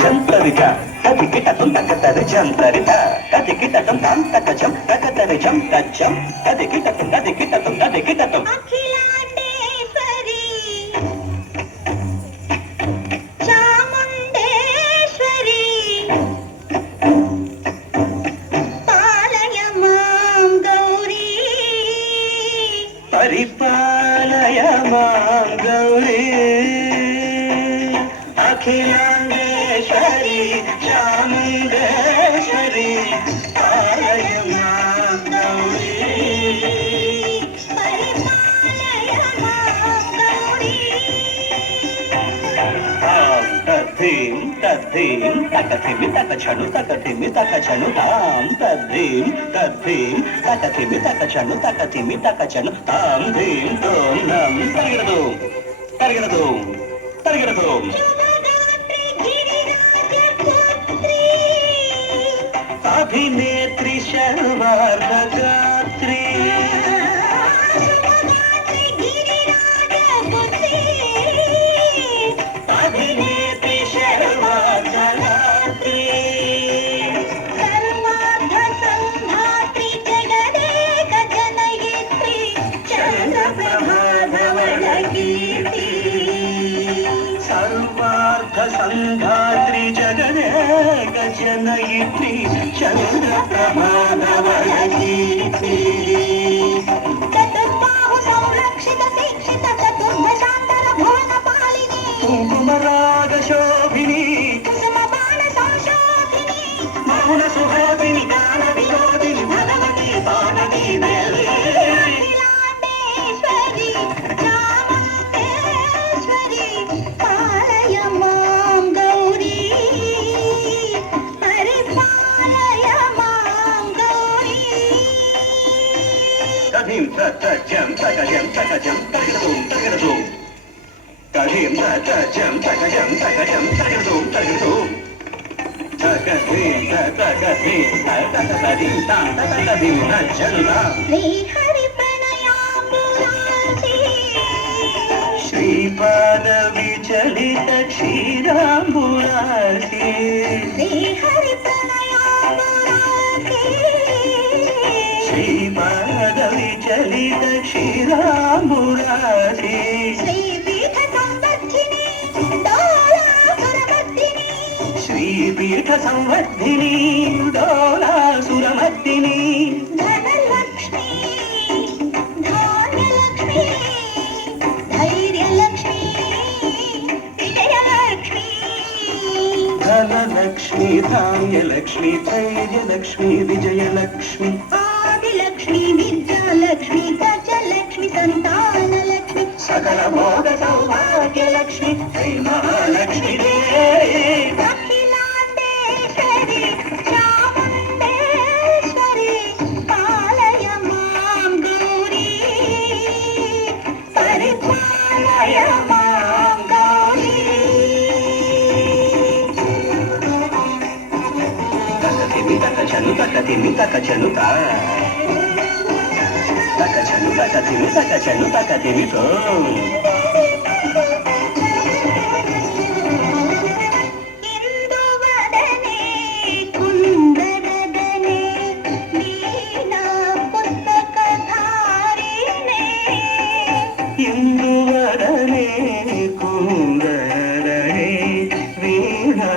జంతరిక కదికిటం తగ్గతరి జంతరిత కదికిటం తాంతకజం తగ్గతరి జం తజ్జం కదికిటం కదికిటం పరిపాలయ మాం గౌరీ అఖిలాండేశ్వరి చాముండేశ్వరి పాలయ మాం గౌరీ పరిపాలయ మాం గౌరీ తద్ధీం తద్ధీం తకథిమి తకచను తకథిమి తకచను తాం తద్ధీం తద్ధీం తకథిమి తకచను తకథిమి తకచను తాం ధీం తోం నం తరిగరదు తరిగరదు తరిగరదు అభినేత్రి శర్వార్ధగాత్రి అభినేత్రి శర్వార్ధగాత్రి సర్వార్ధ సంధాత్రి జగదేక జనయిత్రి చంద్రప్రభాధవళకీర్తి సర్వార్ధ సంధాత్రి జగదేక జనయిత్రి చంద్రప్రభాధవళకీర్తి చతుర్బాహు సంరక్షిత శిక్షిత చతుర్భశాంతర భువన పాలిని కుంకుమరాగ శోభిని కుసుమ బాణ సంశోభిని మౌన సుహోభిని గాన వినోదిని భగవతి పార్వతీ దేవి అఖిలాండేశ్వరి చాముండేశ్వరి పాలయ మాం గౌరీ పరిపాలయ మాం గౌరీ తధిం తజ్జం తగజం తగజం తగజం తగజం తధిం తజ్జం తగజం తగజం తగజం తగజం తగధిం తగధిం తగధిం తగధిం తజ్జనులా శ్రీహరి ప్రణయాంబురాసి శ్రీపాద విచలిత క్షీరాంబురాసి శ్రీహరి ప్రణయాంబురాసి శ్రీపాద విచలిత క్షీరాంబురాసి శ్రీపీఠ సంవర్ధిని డోలాసురమర్దిని శ్రీపీఠ సంవర్ధిని డోలాసురమర్దిని ధనలక్ష్మి ధాన్యలక్ష్మి ధైర్యలక్ష్మి విజయలక్ష్మి ధనలక్ష్మి ధాన్యలక్ష్మి ధైర్యలక్ష్మి విజయలక్ష్మి ఆదిలక్ష్మి విద్యాలక్ష్మి గజలక్ష్మి సంతానలక్ష్మి సకల భోగ సౌభాగ్యలక్ష్మి శ్రీ మహాలక్ష్మి అఖిలాండేశ్వరి చాముండేశ్వరి పాలయ మాం గౌరీ పరిపాలయ మాం గౌరీ తకతిమి తకచను తకతిమి తకచను తా తకచను తకతిమి తకచను తకతిమి తో ఇందువదనే కుందరదనే వీణా పుస్తకధారిణే ఇందువదనే కుందరదనే వీణా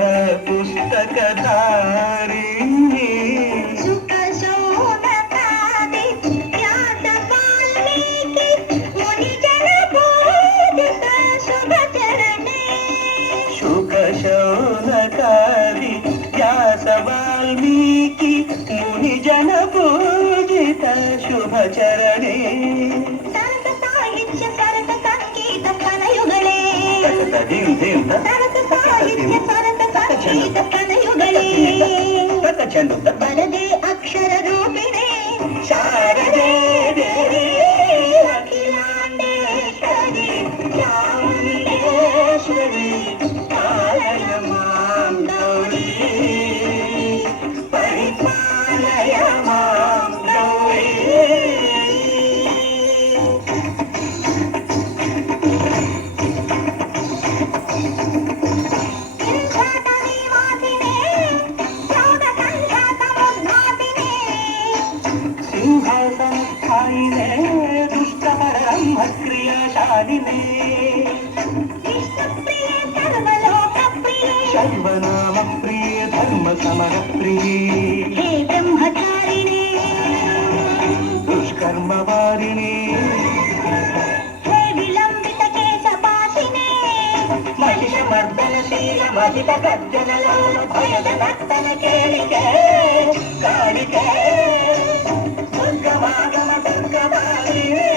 పుస్తకధారిణే సుఖ శోభకాది వ్యాస వాల్మీకి ముని జన ಧೀಂ ಧೀಂ ಬರದೆ ಅಕ್ಷರ ರೂಪಿಣೆ ಶಾರದೆ ದೇವಿ ಅಖಿಲಾಂಡೇಶ್ವರಿ ಚಾಮುಂಡೇಶ್ವರಿ ಕಾಲಯ ಮಾಂ ಗೌರಿ ಪರಿಪಾಲಯ ಮಾಂ ಗೌರಿ ಸಿಂಹಾಸನಸ್ಥಾಯಿನೇ ದುಷ್ಟಪರಬ್ರಹ್ಮಕ್ರಿಯಾಶಾಲಿನೇ ಶರ್ವನಾಮ ಪ್ರಿಯೇ ಧರ್ಮ ಸಮರ ಪ್ರಿಯೇ ಹೇ ಬ್ರಹ್ಮಚಾರಿಣೇ ದುಷ್ಕರ್ಮ ವಾರಿಣೇ ಹೇ ವಿಲಂಬಿತ ಕೇಶಪಾಶಿನೇ ಮಹಿಷ ಮರ್ದನಶೀಲ ಮಹಿತ ಗರ್ಜನ ಲೋಲ ಭಯದ ನರ್ತನ ಕೇಳಿಕೆ ಕಾಳಿಕೆ ದುರ್ಗಮಾಗಮ ದುರ್ಗಮಾಲಿನೇ